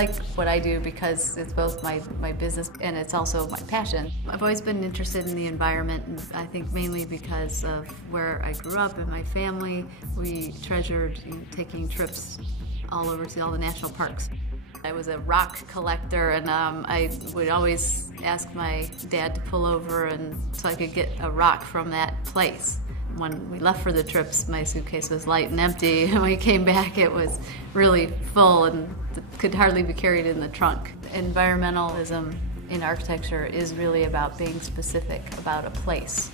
like what I do because it's both my business and it's also my passion. I've always been interested in the environment, and I think mainly because of where I grew up and my family. We treasured taking trips all over to all the national parks. I was a rock collector, and I would always ask my dad to pull over so I could get a rock from that place. When we left for the trips, my suitcase was light and empty, and when we came back it was really full and could hardly be carried in the trunk. Environmentalism in architecture is really about being specific about a place.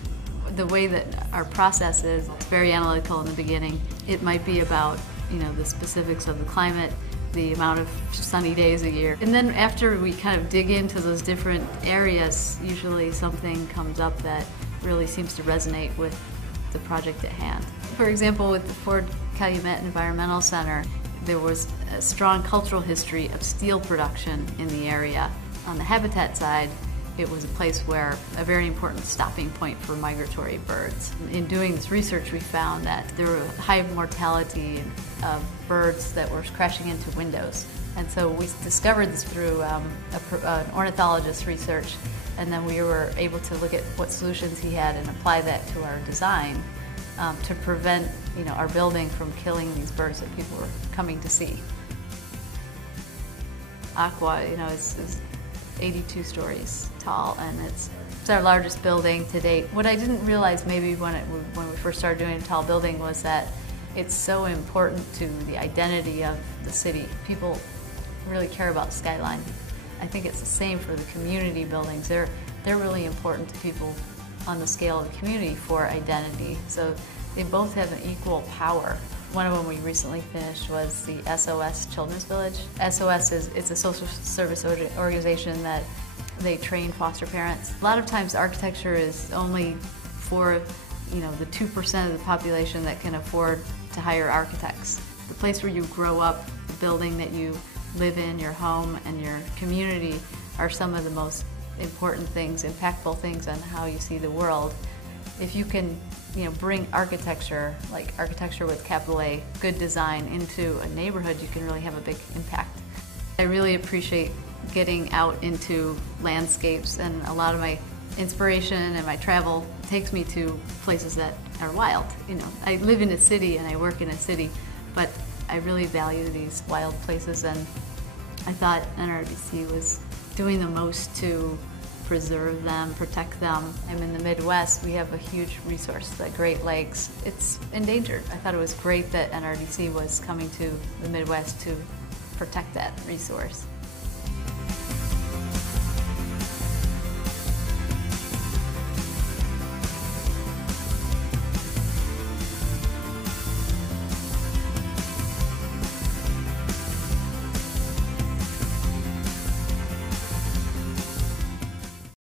The way that our process is, it's very analytical in the beginning. It might be about the specifics of the climate, the amount of sunny days a year. And then after we kind of dig into those different areas, usually something comes up that really seems to resonate with the project at hand. For example, with the Ford Calumet Environmental Center, there was a strong cultural history of steel production in the area. On the habitat side, it was a place where a very important stopping point for migratory birds. In doing this research, we found that there were high mortality of birds that were crashing into windows. And so we discovered this through an ornithologist's research, and then we were able to look at what solutions he had and apply that to our design to prevent our building from killing these birds that people were coming to see. Aqua, is 82 stories tall, and it's our largest building to date. What I didn't realize maybe when we first started doing a tall building was that it's so important to the identity of the city. People really care about skyline. I think it's the same for the community buildings. They're really important to people on the scale of the community for identity. So they both have an equal power. One of them we recently finished was the SOS Children's Village. SOS it's a social service organization that they train foster parents. A lot of times architecture is only for the 2% of the population that can afford to hire architects. The place where you grow up, the building that you live in, your home and your community are some of the most important things, impactful things on how you see the world. If you can bring architecture, like architecture with capital A, good design, into a neighborhood, you can really have a big impact. I really appreciate getting out into landscapes, and a lot of my inspiration and my travel takes me to places that are wild. I live in a city and I work in a city, but I really value these wild places, and I thought NRDC was doing the most to preserve them, protect them. I'm in the Midwest. We have a huge resource, the Great Lakes. It's endangered. I thought it was great that NRDC was coming to the Midwest to protect that resource.